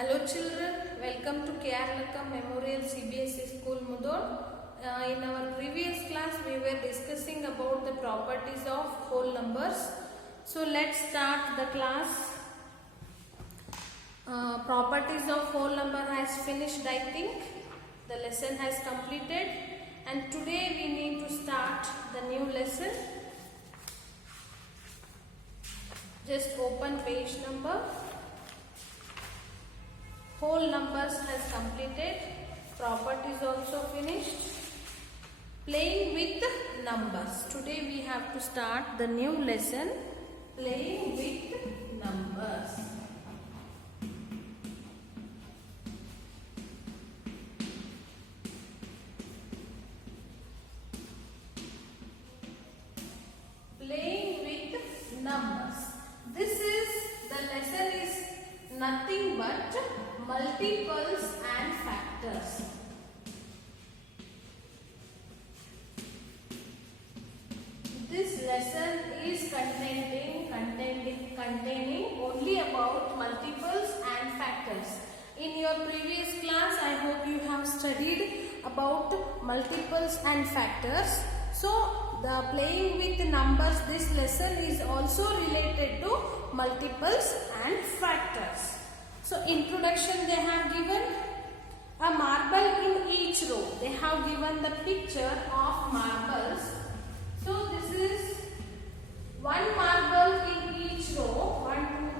Hello children, welcome to KR Lakam Memorial CBSE School Mudon. In our previous class we were discussing about the properties of whole numbers. So let's start the class. Properties of whole number has finished, I think. The lesson has completed and today we need to start the new lesson. Just open page number. Whole numbers has completed. Properties also finished. Playing with numbers. Today we have to start the new lesson. Playing with numbers. Playing with numbers. This is, the lesson is nothing but multiples and factors. This lesson is containing only about multiples and factors. In your previous class, I hope you have studied about multiples and factors. So, the playing with numbers, this lesson is also related to multiples and factors. So, introduction they have given a marble in each row. They have given the picture of marbles. So, this is one marble in each row. 1,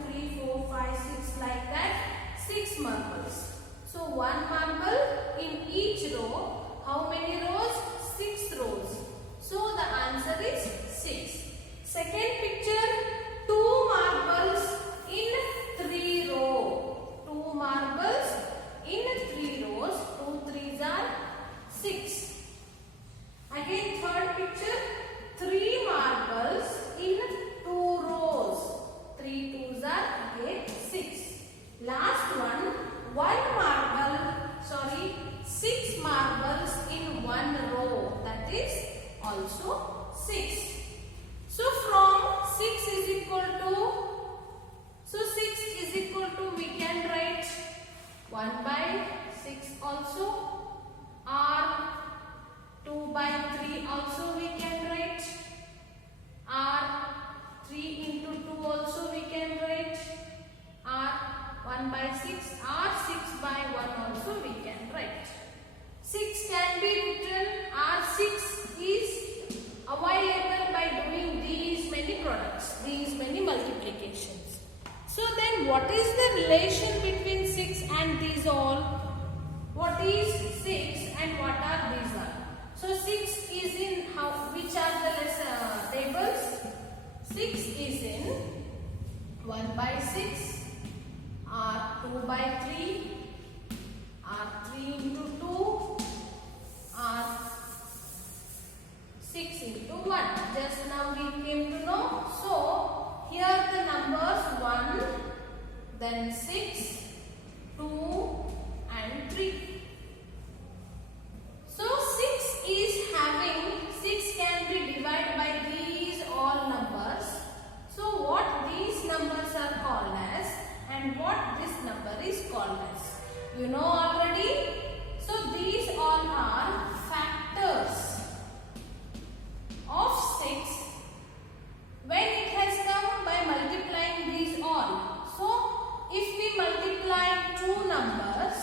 2, 3, 4, 5, 6 like that. 6 marbles. So, one marble in each row. How many rows? 6 rows. So, the answer is 6. Second picture, 2 marbles in 3 rows. 2 marbles in 3 rows. 2 3s are 6. Again, third picture, 3 marbles in 2 rows. 3 2s are again 6. Last one, 6 marbles in 1 row. That is also 6. So from 6 is equal to, we can write 1 by 6 also, or 2 by 3 also we can write, or 3 into 2 also we can write, or 1 by 6 or 6 by 1 also we can write. 6 can be written, or 6 is available by doing these many products, these many multiplications. So then what is the relation between 6 and these all? What is 6 and what are these all? So 6 is in which are the tables? 6 is in 1 by 6 or 2 by 3 or 3 into 2 or 6 into 1. Just now we came to know. So here the numbers 1, then 6, 2 and 3. So 6 can be divided by these all numbers. So what these numbers are called as and what this number is called as, you know already. So these all are factors of 6 when it has come by multiplying these all. So if we multiply 2 numbers,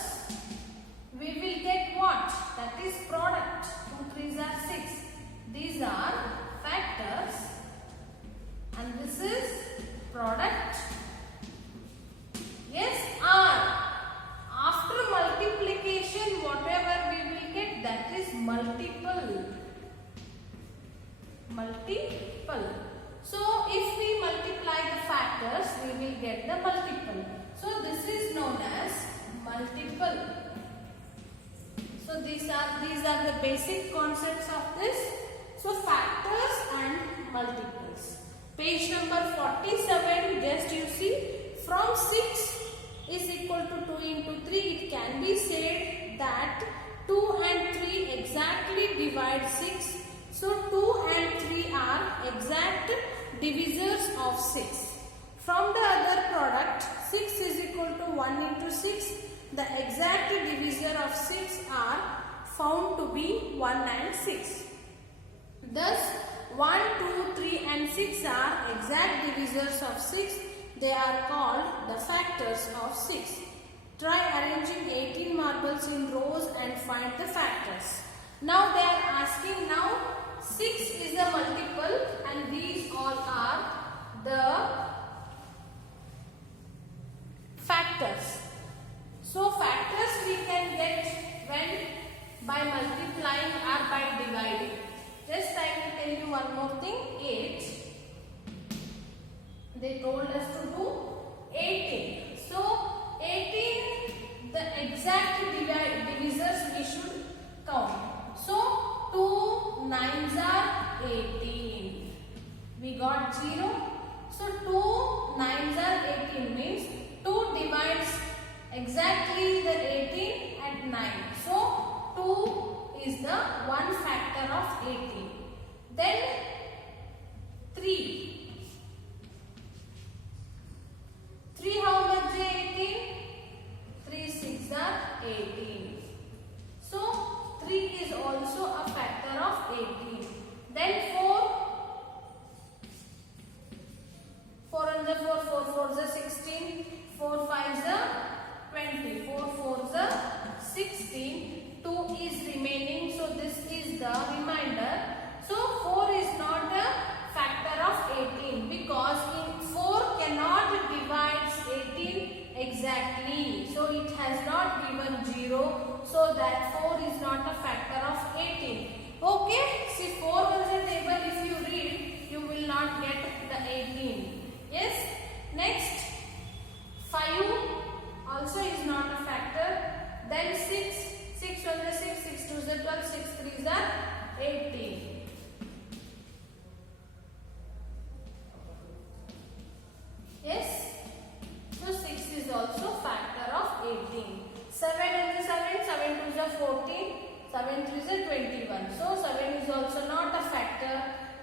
we will get what? That is product. 2 3s are 6. These are factors and this is product. Yes, or after multiplication whatever we will get, that is multiple. So if we multiply the factors, we will get the multiple. So this is known as multiple. So these are the basic concepts of this. So factors and multiples. Page number 47, just you see, from 6 is equal to 2 into 3, it can be said that 2 and 3 exactly divide 6. So 2 and 3 are exact divisors of 6. From the other product, 6 is equal equal to 1 into 6, the exact divisor of 6 are found to be 1 and 6. Thus, 1, 2, 3 and 6 are exact divisors of 6. They are called the factors of 6. Try arranging 18 marbles in rows and find the factors. Now they are asking, now 6 is a multiple and these all are the factors. So factors we can get when by multiplying or by dividing. Just I will tell you one more thing. 8. They told us to do 18. So 18, the exact divisors we should count. So 2 9s are 18. We got 0. So 2 9s are 18 means 2 divides exactly the 18 at 9. So 2 is the one factor of 18. Then 3. 3 how much is 18? 3 6 are 18. So 3 is also a factor of 18. Then 4. 4 and the 4, 4 4 is 16. 4 5 is 20. 4 4 is 16. 2 is remaining, so this is the remainder. So 4 is not a factor of 18 because 4 cannot divide 18 exactly. So it has not given 0. So that 4 is not a factor of 18. Okay, see 4 was a table. If you read, you will not get the 18. Yes. Next, 5 also is not a factor. Then 6. 6 1 is 6, 6 2 is 12, 6 3 is 18. Yes. So 6 is also factor of 18. 7 and 7, 7 2 is 14, 7 3 is 21. So 7 is also not a factor.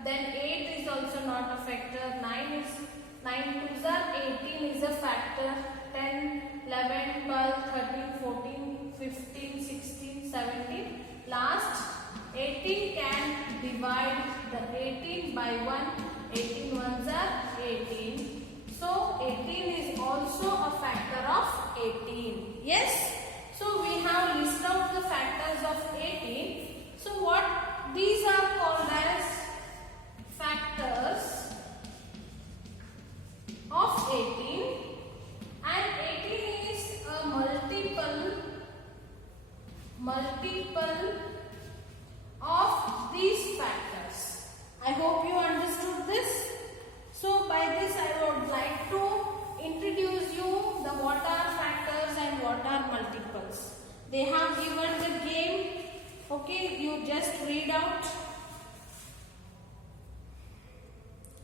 Then 8 is also not a factor. 9 2 is 18 is a factor. 10, 11, 12, 13, 14, 15, 16, 17. Last 18 can divide the 18 by 1. 18 ones are 18. So 18 is also a factor of 18. Yes. So we have listed out the factors of 18. So what these are called as factors of 18. And 18 is a multiple of these factors. I hope you understood this. So by this I would like to introduce you the what are factors and what are multiples. They have given the game. Okay, you just read out.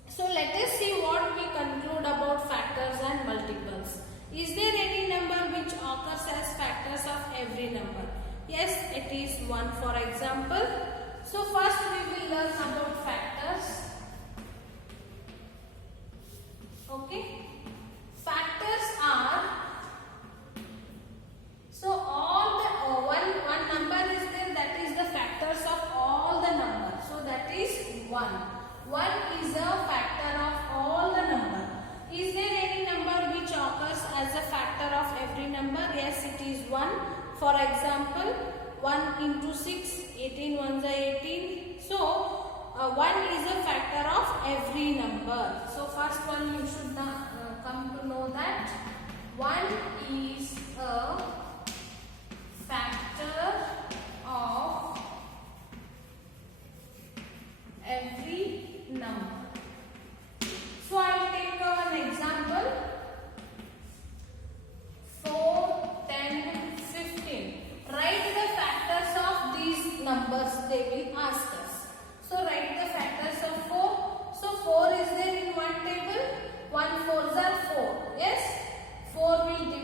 So let us see what we conclude about factors and multiples. Is there any number which occurs as factors of every number? Yes, it is 1 for example. So first we will learn about factors. Okay. Factors are, so all the one number is there, that is the factors of all the numbers. So that is 1. 1 is a factor of all the number. Is there any number which occurs as a factor of every number? Yes, it is 1. For example, 1 into 6, 18 ones are 18. So 1 is a factor of every number. So first one you should come to know that 1 is a factor of every number. So I will take an example. 4, 10, 15. Write the factors of these numbers they will ask us. So write the factors of 4. So 4 is there in one table. 1 4s are 4. Yes. 4 will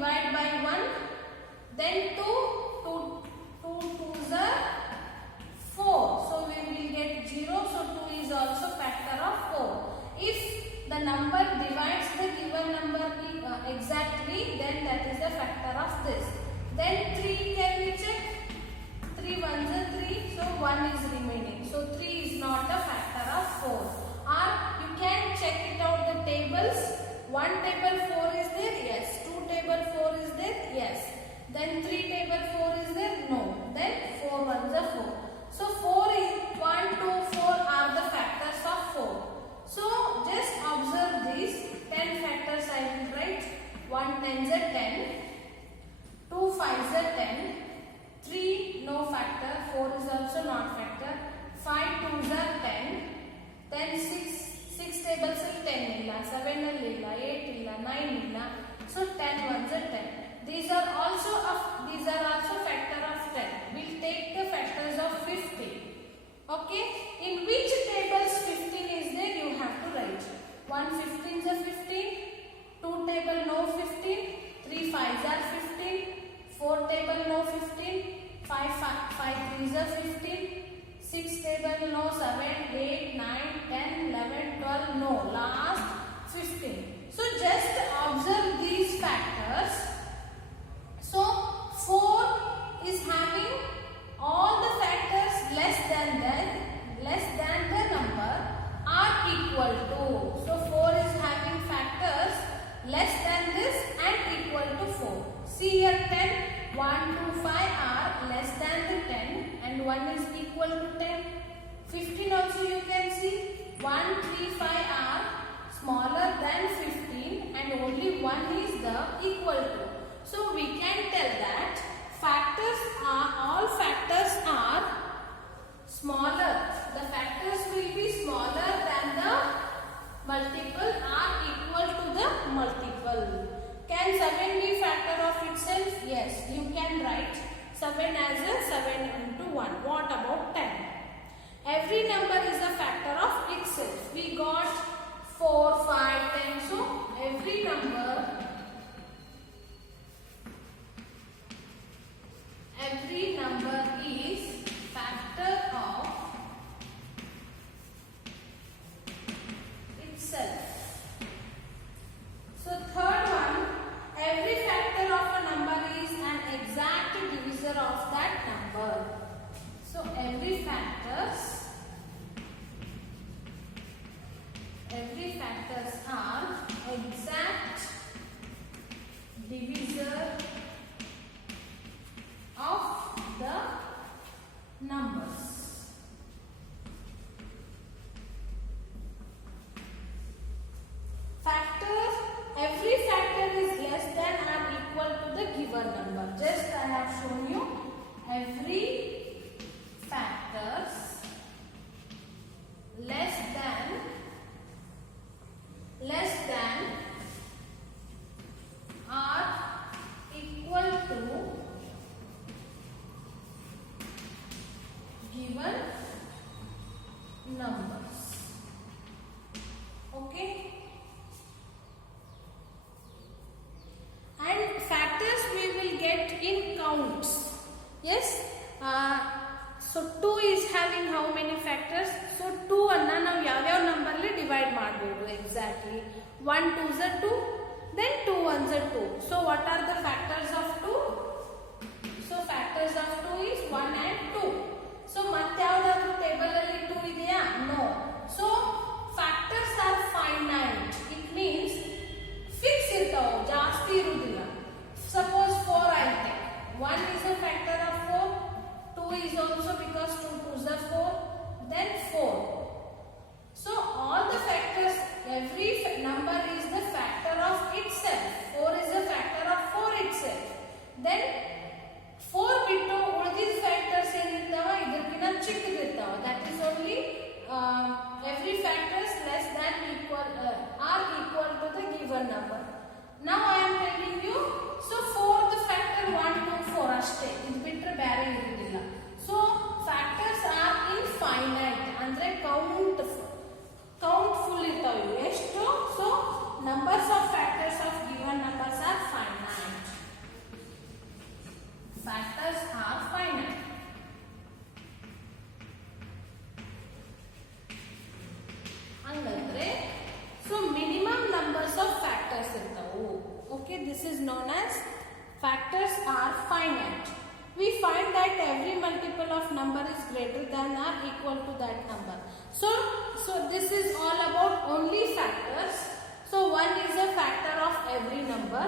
9 ಇಲ್ಲ. So 10 ones are 10. These are also factor of 10. We'll take the factors of 15. Okay, in which tables 15 is there, you have to write. 1 15s are 15, 2 table no 15, 3 5s are 15, 4 table no 15, 5 3s are 15, 6 table no 7, 8, 9, 10, 11, 12 no, last 15. So just observe these factors. So 4 is having all the factors less than the number are equal to. So 4 is having factors less than this and equal to 4. See here 10, 1, 2, 5 are less than the 10 and 1 is equal to 10. 15 also you can see 1, 3, 5 are smaller than 15 and only 1 is the equal to. So we can tell that all factors are smaller. The factors will be smaller than the multiple are equal to the multiple. Can 7 be factor of itself? Yes, you can write 7 as a 7 into 1. What about 10? Every number is a factor of itself. We got 4, 5, 10. So every number is factor of itself. So third one, every factor of a number is an exact divisor of that number. So every factors are exact divisor of the numbers. Every factor is less than or equal to the given number. Just I have shown you every factors less than or equal to given numbers. Okay, and factors we will get in counts. Yes, so 2 is having how many factors? So 2 anna ನಾವು ಯಾವ್ಯಾವ number ಅಲ್ಲಿ divide ಮಾಡಬಹುದು exactly. 1 2s are 2, then 2 1s are 2. So what are the factors of 2? So factors of 2 is 1 and 2. So ಮತ್ತೆ ಯಾವ್ದಾದ್ರು table ಅಲ್ಲಿ 2 ಇದೆಯಾ? No. So factors are finite. It means fix ಇರ್ತಾವ, ಜಾಸ್ತಿ ಇರುವುದಿಲ್ಲ. Suppose 4 I take. 1 is a factor of 4. 2 is also because 2 2s are 4. Then 4. So all the factors, every number is the factor of itself. 4 is a factor of 4 itself. Then 4 ಬಿಟ್ಟು ಉಳಿದಿದ್ದ factors ಏನಿರ್ತಾವ ಇದಕ್ಕಿಂತ ಚಿಕ್ಕದಿರ್ತಾವ. That is only every factors less than are equal to the given number. Now I am telling you, so fourth factor 1 2 4 ಅಷ್ಟೇ, ಇದು ಬಿಟ್ಟರೆ ಬೇರೆ ಇರುವುದಿಲ್ಲ. So factors are infinite ಅಂದ್ರೆ countful ಇರ್ತಾವೆ. ಎಷ್ಟು? So numbers of factors of given numbers are finite. Factors are finite. ಹಂಗಂದ್ರೆ so minimum numbers of factors ಇರ್ತಾವು. Okay, this is known as factors are finite. We find that every multiple of number is greater than or equal to that number. So this is all about only factors. So 1 is a factor of every number.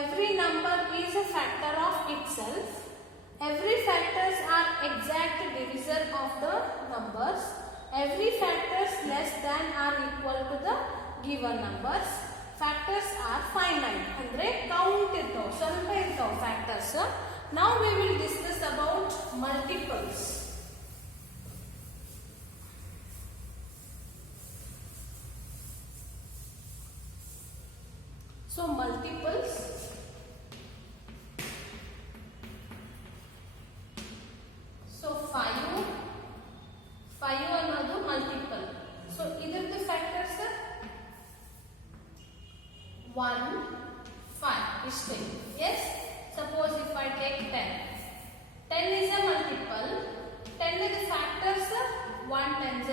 Every number is a factor of itself. Every factors are exact divisor of the numbers. Every factors less than or equal to the given numbers. Factors are finite. Andre count irtav, ಸ್ವಲ್ಪ irtav factors. Now we will discuss about multiples. So multiples. So 5 ಅನ್ನೋದು multiple. So ಇದರದ್ದು factors 1 5 ಇಷ್ಟೇ. Yes. Suppose if I take 10. 10 is a multiple. 10 with the factors 1 times 10,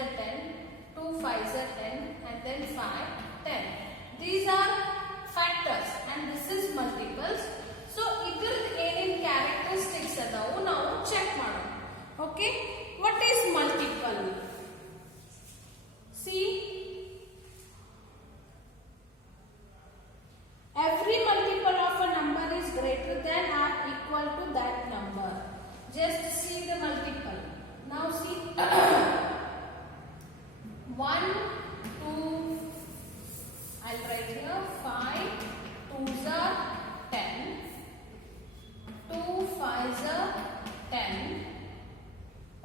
2 5s are 10, and then 5 10. These are factors and this is multiples. So ಇದ್ರದ್ದು ಏನೇನು characteristics ಅದಾವು ನಾವು check ಮಾಡೋಣ. Okay, what is multiple? See, every multiple of a number is greater than or equal to that number. Just see the multiple. Now see 1 2, I'll write here 5 2s are 10, 2 5s are 10.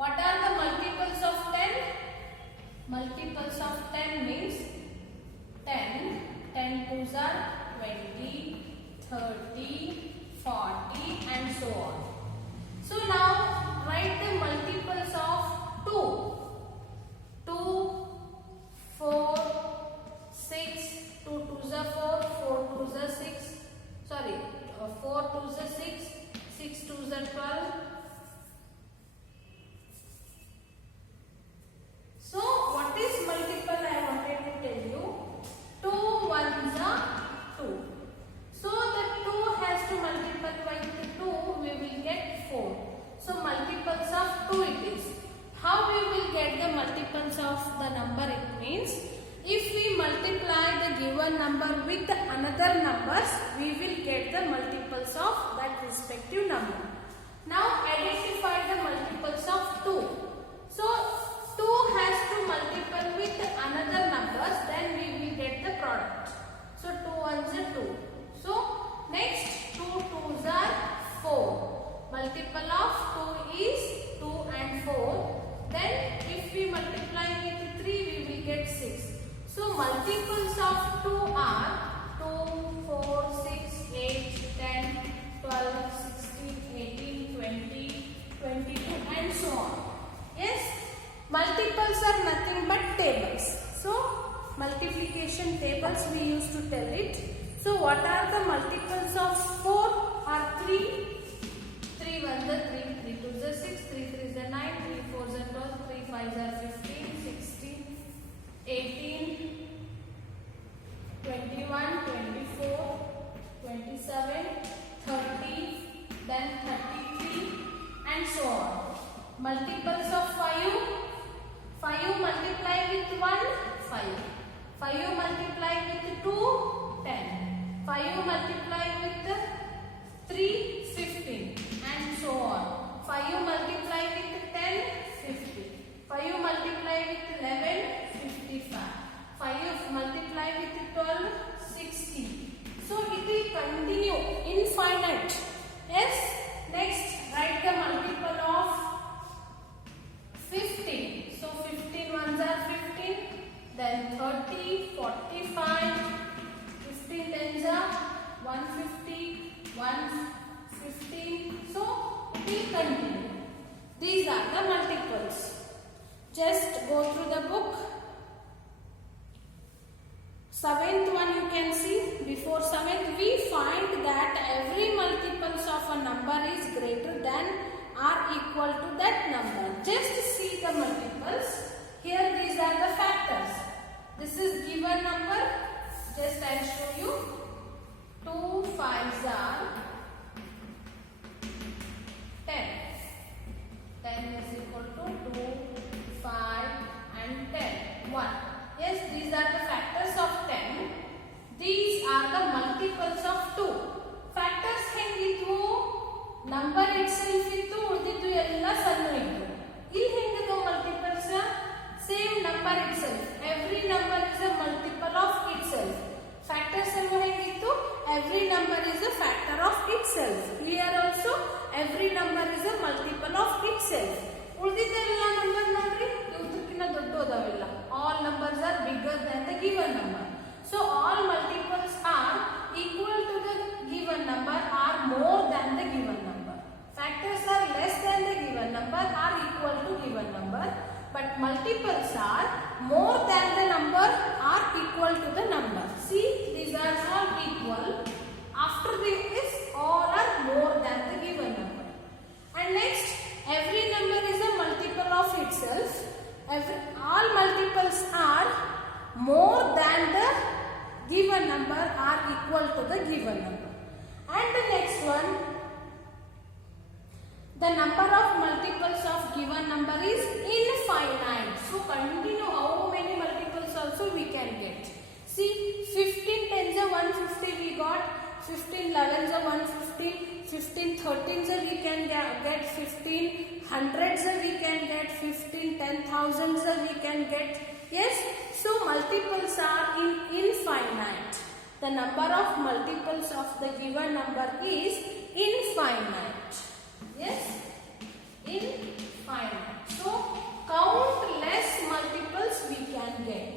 What are the multiples of 10? Multiples of 10 means 10, 10 2s are 20, 30, 40 and so on. So now write the multiples of 2. 2, 4, 6, 2 2s are 4, 4 2s are 6, sorry, 4 2s are 6, 6 2s are 12. So what is multiple I wanted to tell you. 2 1s are 2. So the 2 has to multiply with 2, we will get 4. So multiples of 2 it is. How we will get the multiples of the number? It means if we multiply the given number with another numbers, we will get the multiples of that respective number. Now identify the multiples of 2. So 2 has to multiply with another numbers, then we will get the product. So 2 1s are 2. So next 2 2s are 4. Multiple of 2 is 2 and 4. Then if we multiply with 3, we will get 6. So multiples of 2 are 2, 4, 6, 8, 10, 12, 16, 18, 20, 22 and so on. Yes, multiples are nothing but tables. So multiplication tables we used to tell it. So what are the multiples of 4 or 3? 3 1s are 3, 3 2s are 6, 3 3s are 9, 3 4s are 12, 3 5s are 15, 16, 18, 21, 24, 27, 30, then 33 and so on. Multiples of 5. 5 multiply with 1, 5. 5 multiply with 2, 10. 5 multiply with 3, 15 and so on. 5 multiply with 10, 50. 5 multiply with 11, 55. 5 multiply with 12, 60. So it will continue infinite. Yes. Next, write the multiple of 15. So 15 1s are 15. Then 30, 45, 15 10s are 150, 115. So it will continue. These are the multiples. Just go through the book. 7th one you can see. Before 7th we find that every multiples of a number is greater than or equal to that number. Just see the multiples. Here these are the factors. This is given number. Just I will show you. 2 5s are 10. 10 is equal to 2, 5 and 10. 1. Yes, these are the factors of 10. These are the multiples of 2. Factors ಹೆಂಗಿದ್ವು? Number itself ಇತ್ತು, ಉಳಿದಿದ್ದು ಎಲ್ಲ ಸಣ್ಣ ಇತ್ತು. ಇಲ್ಲಿ ಹೆಂಗಿದ್ವು multiples? Same number itself. Every number is a multiple of itself. Factors ಹೆಂಗಿತ್ತು? Every number is a factor of but multiples are more than the number or equal to the number. See, these are all equal. After this, all are more than the given number. And next, every number is a multiple of itself. All multiples are more than the given number or equal to the given number. And the next one, the number of multiples of given number is infinite. So continue how many multiples also we can get. See, 15 tens are 150 we got, 15 11s are 150, 15 13s we can get 15, hundreds we can get 15, 10,000s we can get. Yes, so multiples are infinite. The number of multiples of the given number is infinite. Yes, infinite. So countless multiples we can get.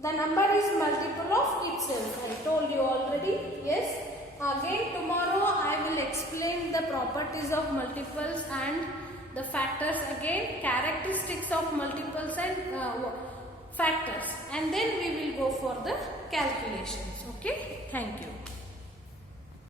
The number is multiple of itself. I told you already. Yes. Again tomorrow I will explain the properties of multiples and the factors, again characteristics of multiples and factors, and then we will go for the calculations. Okay. Thank you.